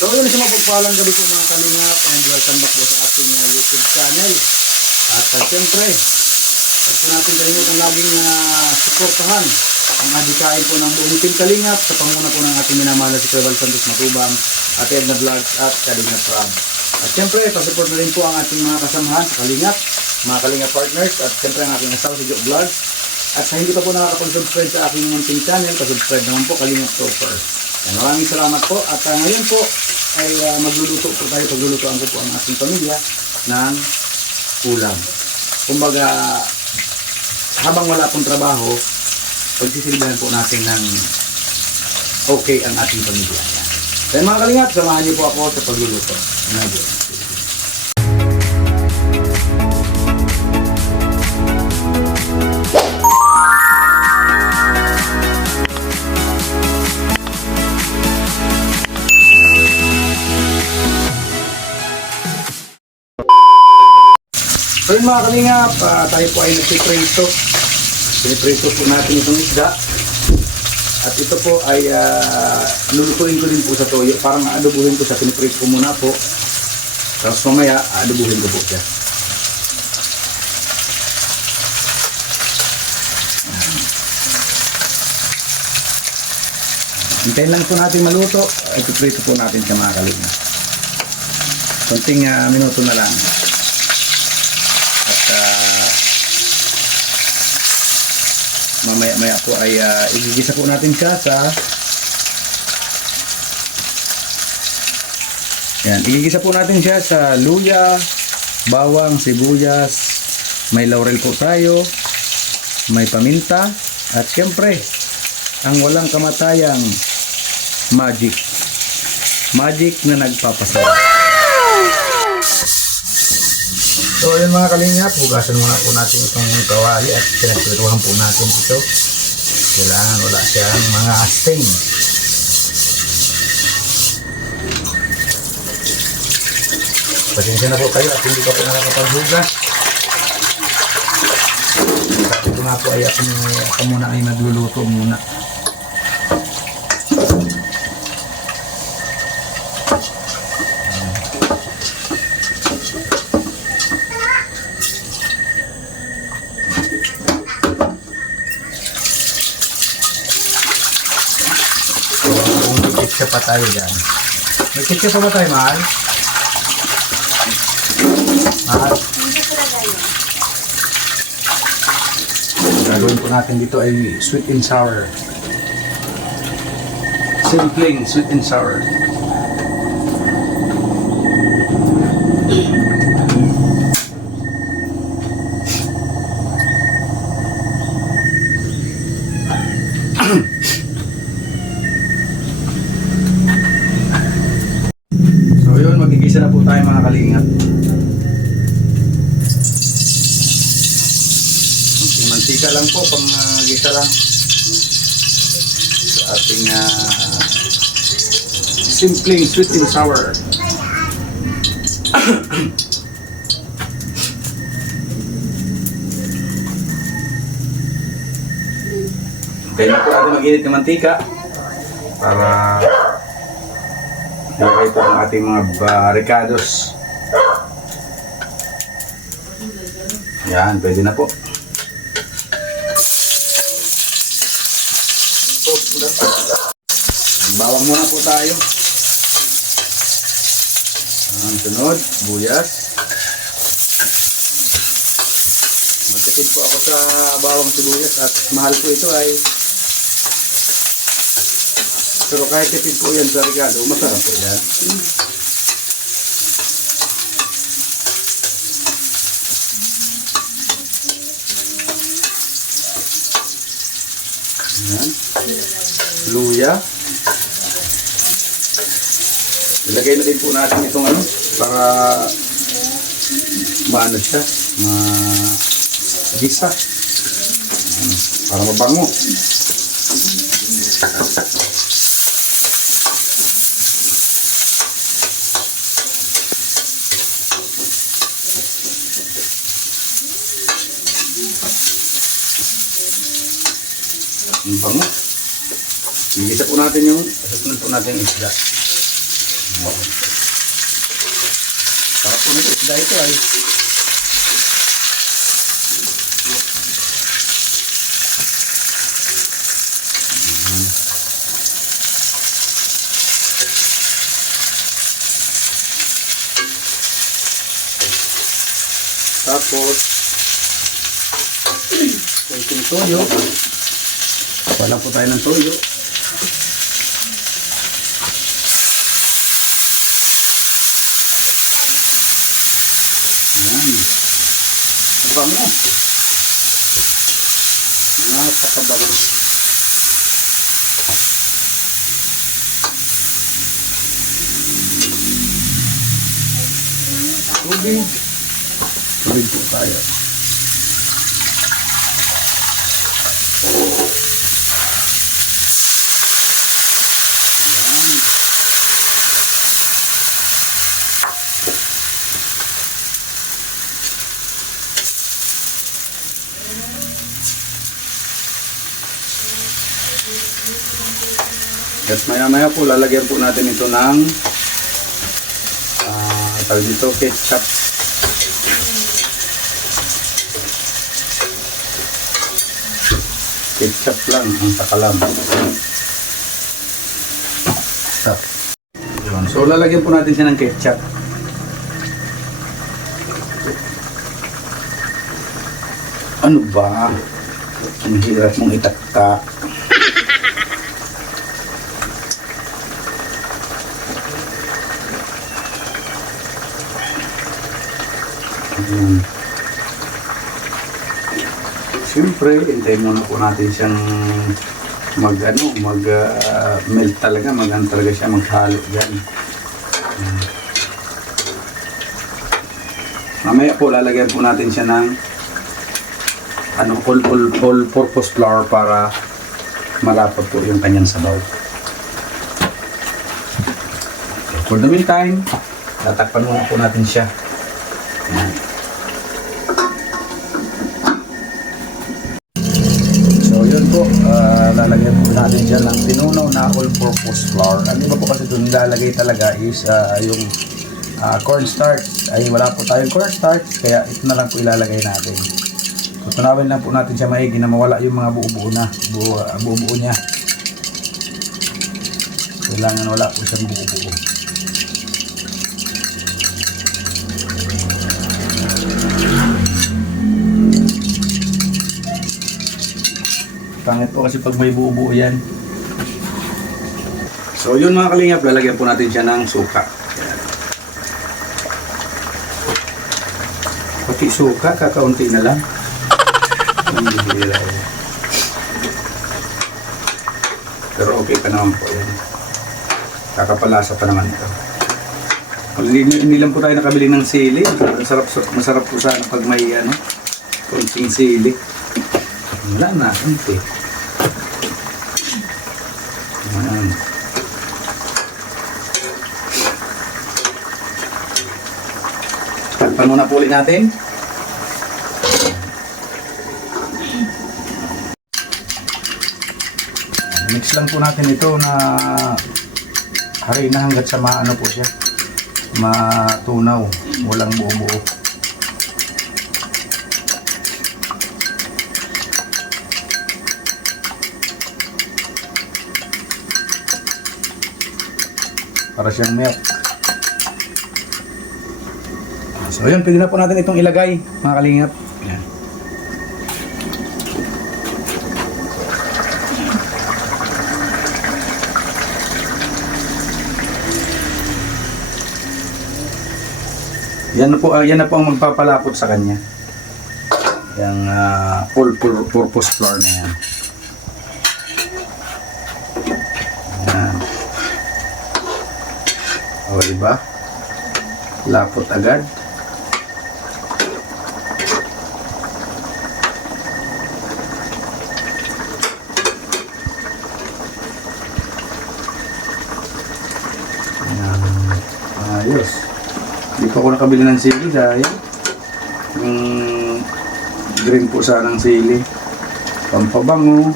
So yun na sa mapagpalang gabi po mga kalingap, and welcome back po sa ating YouTube channel. At siyempre, huwag po natin kalimutan laging suportahan ang adikain po ng buong team Kalingap sa panguna po ng ating minamahal na si Kuya Val Santos Matubang, at Edna Vlogs at Kalingap Rob. At siyempre, pasupport na rin po ang ating mga kasamahan sa Kalingap, mga Kalingap partners, at siyempre ang aking asawa si Joe Vlogs. At sa hindi pa po nakakapag-subscribe sa aking munting channel, pasubscribe naman po Kalingap Topper. Maraming salamat po. At ngayon po ay magluluto po tayo. Paglulutoan ko po ang ating pamilya ng ulam. Kumbaga, habang wala pong trabaho, pagsisilbihan po natin ng okay ang ating pamilya. Kaya mga kalingap, samahan niyo po ako sa pagluluto. So yun mga kalingap, tayo po ay nagsiprito. Piniprito po natin itong isda. At ito po ay lulutuin ko din po sa toyo. Parang adobuhin ko sa piniprito ko muna po. Tapos mamaya adobuhin ko po siya. Hintayin lang po natin maluto. Ipiprito po natin sa mga kalingap. Kunting minuto na lang. Mamaya po ay igigisa po natin siya sa igigisa po natin siya sa luya, bawang, sibuyas, may laurel po tayo, may paminta, at syempre ang walang kamatayang magic na nagpapasaya. So yun mga kalingap, hugasan muna po natin itong kawali at pinagpituhan po natin ito. Kailangan wala siyang mga sting. Pasensya na po kayo at hindi pa po nakakapaghugas. Ito nga po ay ako muna ay magluluto muna. Ketchup pa tayo dyan. May ketchup pa ba tayo, mahal? Mahal? Gagawin po natin dito ay sweet and sour. Simpleng sweet and sour. Magigisa na po tayo mga kalingap. Mantika lang po, pang gisa lang sa ating simpleng sweet and sour. Kaya na po natin mag-init ng mantika para ilagay po ang ating mga barikados. Yan, pwede na po. Bawang muna po tayo. Ang sunod, buyas. Matipid po ako sa bawang sibuyas at mahal po ito ay. Pero kahit tipid po yan sa regalo, masarap po yan. Ayan. Luya. Ilagay na din po natin itong para maano siya, magisa. Para mabango. Ang bango. Igisa po natin yung, susunod po natin yung isda. Sarap po nito, isda ito ay. Tapos, konting toyo. Wala po tayo ng toyo. Ayan. Bango. Napakabango. Tubig. Tubig po tayo. Ayan. At maya-maya po lalagyan po natin ito ng tawag dito, ketchup. Ketchup lang ang sakalam. So lalagyan po natin siya ng ketchup. Ano ba? Ang hirap mong itakta. Siyempre, hintayin muna po natin siyang melt talaga, talaga siya maghalo dyan. Mamaya po lalagyan po natin siya ng all-purpose flour para malapot po yung kanyang sabaw. For the meantime, tatakpan muna po natin siya. Ayan. So yun po, lalagyan po natin dyan ng pinunaw na all-purpose flour. Ang iba po kasi ito nilalagay talaga is yung cornstarch. Ay wala po tayong cornstarch, kaya ito na lang po ilalagay natin. Tutunawin lang po natin siya maigi na mawala yung mga buo-buo niya. Kailangan wala po siyang buo-buo. Pangit po kasi pag may buo-buo yan. So yun mga kalingap, lalagyan po natin siya ng suka. Pati suka, kakaunti na lang. Pero okay pa naman po yan. Kakapalasa pa naman ito. Hindi lang po tayo nakabili ng sili. Masarap po sana pag may konting sili. Wala na, konti. Ayan. Takpan muna po ulit natin. Mix lang po natin ito na harina hanggat sa maano po siya, matunaw, walang buo-buo. Para siyang milk. So yun, pwede na po natin itong ilagay mga kalingap. Ayan. Yan na po ang magpapalapot sa kanya. Yung all-purpose flour na yan. Ayan. O, diba? Lapot agad. Ayan. Ayos. Hindi pa ako nakabili ng sili dahil yung green po sana ng sili, pampabango.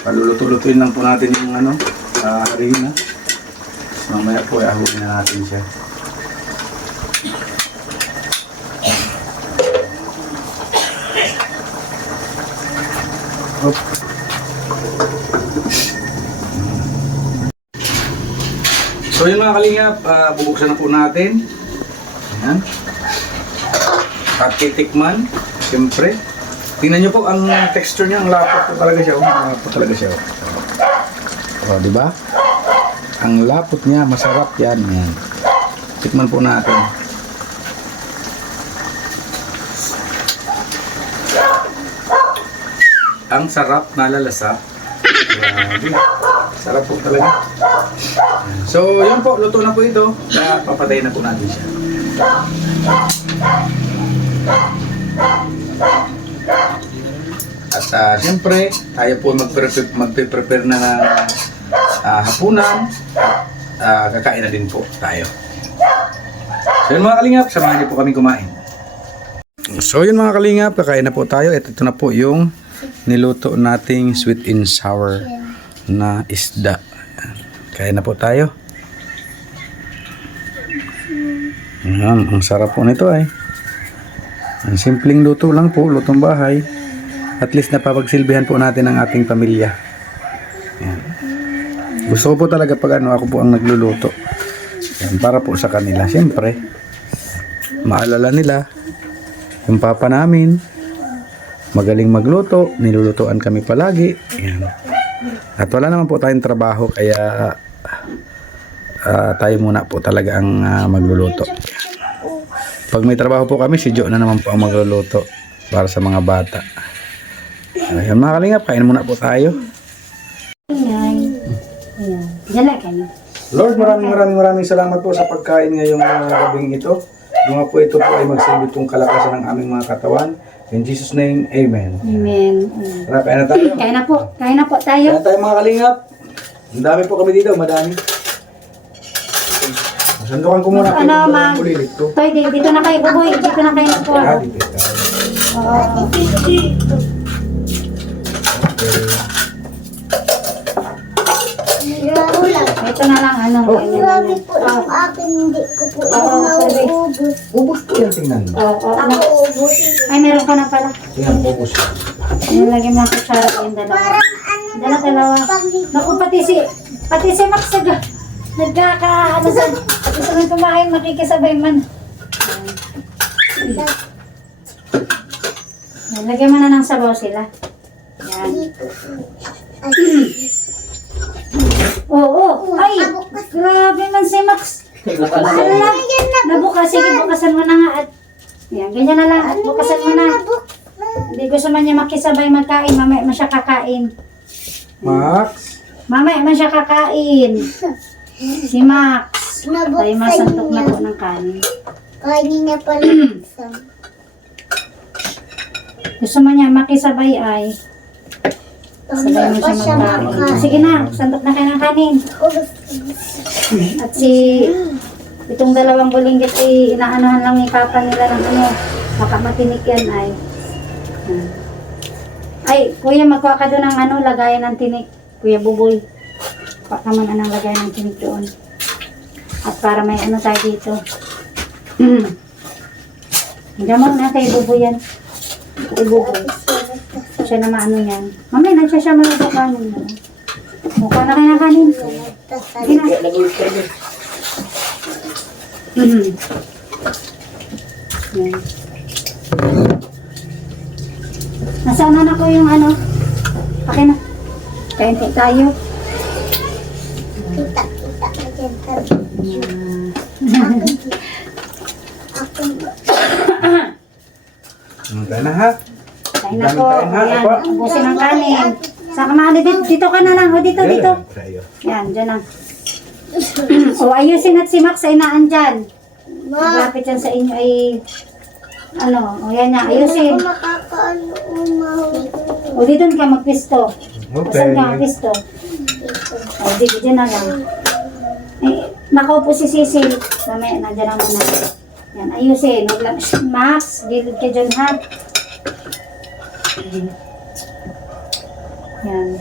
Paluluto-lutuin lang po natin yung Hariin na. Mamaya po, ahulin na natin siya. Hop. So yun mga kalingap, bubuksan na po natin. Ayan. At titikman, siyempre. Tingnan nyo po ang texture niya, ang lapot po talaga siya. Lapot talaga siya. O, di ba? Ang lapot niya, masarap yan. Ayan. Tikman po natin. Ang sarap na lalasa. Grabe. Sarap po talaga. So, yun po. Luto na po ito. Kaya papatayin na po natin siya. At siyempre, tayo po magpe-prepare na ng hapunan. Kakain na din po tayo. So yun mga kalingap, samahan niyo po kami kumain. So yun mga kalingap, kakain na po tayo. Ito na po yung niluto nating sweet and sour na isda. Kain na po tayo. Ayan, ang sarap po nito ay. Ang simpleng luto lang po, lutong bahay. At least napapagsilbihan po natin ang ating pamilya. Ayan. Gusto ko po talaga pag ako po ang nagluluto. Ayan, para po sa kanila. Siyempre, maalala nila yung papa namin. Magaling magluto, nilulutuan kami palagi. Ayan. At wala naman po tayong trabaho, kaya tayo muna po talaga ang magluluto. Pag may trabaho po kami, si Jo na naman po ang magluluto para sa mga bata. Ayan mga kalingap, kain muna po tayo. Lord, maraming salamat po sa pagkain ngayong gabing ito. Mga po ito po ay magsilbi pong kalakasan ng aming mga katawan. In Jesus' name, Amen. Amen. Tara, kain na tayo. Kain na po tayo. Kain na tayo mga kalingap. Ang dami po kami dito, madami. Sandukan ko muna po yung bulilit to. Toy, dito na kayo, buboy. Dito na kayo po. Dito tayo. Ito na lang, ano. Marami po ang akin, hindi ko po nauubos. Ubus po yan, tingnan mo. Nauubos. Ay, meron ka na pala. Tingnan mo, ubus yan. Nilagyan mo ang kutsara ko yung dalawa. Parang ano Dalawa. Naku, pati si Max nagkaka, sa gusto nang kumain, makikisabay man. Lagyan mo na ng sabaw sila. Yan. Oo. Ay, grabe man si Max. Ala, nabukas. Sige, bukasan mo na nga. At, yan, ganyan na lang. At bukasan mo na. Hindi gusto man niya makisabay magkain. Mamaya man siya kakain. Max? Mamaya man siya kakain. Si Max. Tayo masantok na po ng kanin. Kainin niya pala. Gusto man niya makisabay ay sabay mo siya magkain. Sige na, santok na kayo ng kanin. At itong dalawang bulinggit ay inaanohan lang yung papa nila ng ano, baka matinik yan ay. Ay, kuya, magkuha ka doon ng ano, lagayan ng tinik. Kuya Buboy. Kuha ka man ng lagayan ng tinik doon. At para may ano tayo dito. Hanggang mo na kay Buboy yan. Kay Buboy. Siya na maano yan. Mamaya, nagsya siya maluto kanin. Mukha na kayo ng kanin. Sige na. Yan. Nasaan na ko yung ano? Akin na. Kain po tayo. Kita na dyan. Kain na ha? Kain na po. Ayan, ubusin ang kanin. Saka mga dito ka na lang. O dito. Yan, dyan na. O ayusin at si Max ay naan dyan. Malapit yan sa inyo ay ano, o yan na, ayusin. Makakaano umahuli. O dito ka magpisto. Saan ka magpisto? O dito, dyan na lang. Eh, nakaupo si Cecil. Mamaya, nandiyan lang muna. Yan, ayusin. Max, gilid ka dyan ha. Yan.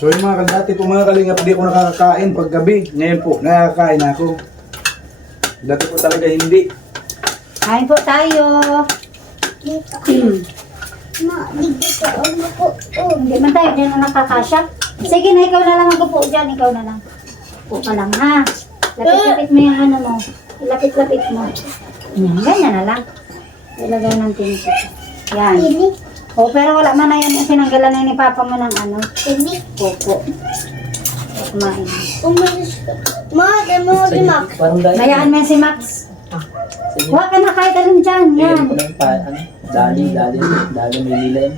So yung mga dati po mga kalingap, hindi ako nakakakain pag gabi. Ngayon po, nakakakain ako. Dati po talaga hindi. Kain po tayo. Dito. Ma, dito ano po. Hindi man tayo dyan na nakakasya. Sige na, ikaw na lang ang upo dyan. Ikaw na lang. Upo ka lang ha. Lapit-lapit mo yung ano mo. Lapit-lapit mo. Yan, ganyan na lang. Ilagay ng tinto. Yan. Ini. O, pero wala man na yan. Sinanggalan na yun ni Papa mo ng ano. Ini. Opo. Kumain. Umalis ka. Ma, demo di Mac. Parang dahil. Bayaan mo yan si Max. Huwag ka na kahit alin dyan. Yan. Dali may nila yan.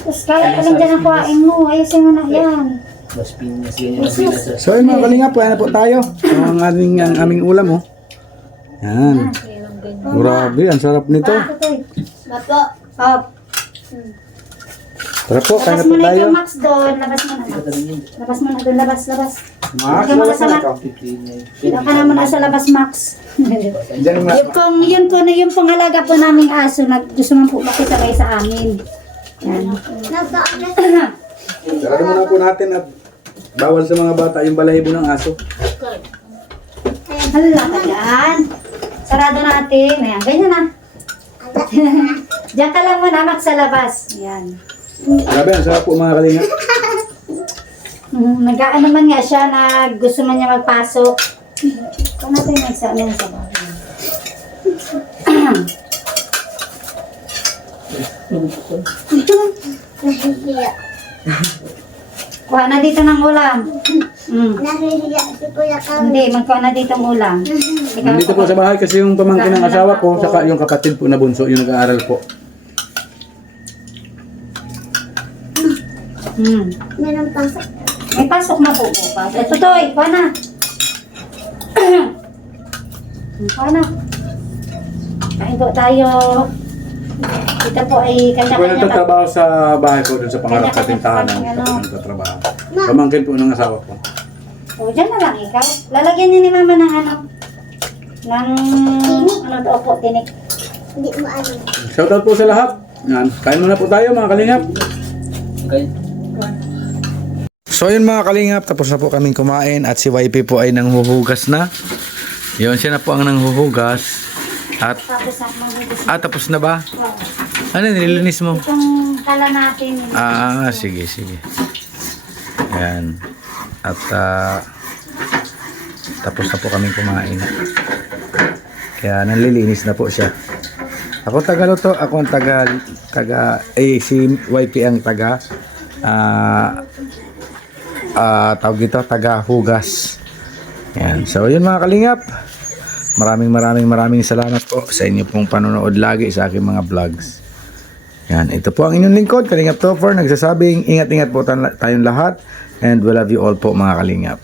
Tapos kahit alin dyan ang kuhain mo. Ayusin mo na yan. Mas pinas yan yung nabila sa... So yung mga kalingap, kaya na po tayo. Ang aming ulam oh. Yan. Grabe, ang sarap nito. Bapo. Up. Tara po, kaya Labas na po mo na tayo. ito, Max, doon. Labas mo na, Max. Labas mo na doon, labas. Max, Lagyan mo na sa Max. eh. Doon ka na muna sa labas, Max. Diyan mo. Yung pong halaga po naming aso, gusto man po makisabay sa amin. Yan. Nagdaan. Sarado muna po natin at bawal sa mga bata yung balahibo ng aso. Hala ka dyan. Sarado natin. Ayan, ganyan na. Diyan ka lang muna, Max, sa labas. Yan. Grabe, ang sarap po mga kalingap. Nag-ano man nga siya na gusto man niya magpasok. Kung natin nagsamin sa bahay. Nahihiya. Kuha na dito ng ulam. Nahihiya si Kuya Kami. Hindi, magkuha na dito ng ulam. Ikaw, Nandito po sa bahay kasi yung pamangkin ng asawa ko, saka yung kapatid po na bunso, yung nag-aaral po. Meron pasok. May pasok na po bukas. Ito to, kuha na. Kuha na. Kain po tayo. Ito po ay Ako kanya-kanya. nagtatrabaho sa bahay ko, dun sa pangarap Kanya-kanya katintahan ng ano. nagtatrabaho. Pamangkin po ng asawa ko. O, dyan na lang ikaw. Lalagyan niya ni mama ng ano. Ng ano daw po, tinik. Hindi mo ano. Shoutout po sa lahat. Yan. Kain muna po tayo mga kalingap. Okay. So yun mga kalingap, tapos na po kaming kumain at si YP po ay nanghuhugas na. Yun, siya na po ang nanghuhugas. At, Tapos na magugas. tapos na ba? Wow. Ano, nililinis mo? Itong tala natin. Sige. Ayan. At, tapos na po kaming kumain. Kaya nanlilinis na po siya. Ako tagaluto, ako ang si YP ang tawag dito, taga hugas. Yan. So yun mga kalingap. Maraming salamat po sa inyo pong panonood lagi sa aking mga vlogs. Yan. Ito po ang inyong lingkod, Kalingap Topher, nagsasabing ingat-ingat po tayong lahat and we love you all po mga kalingap.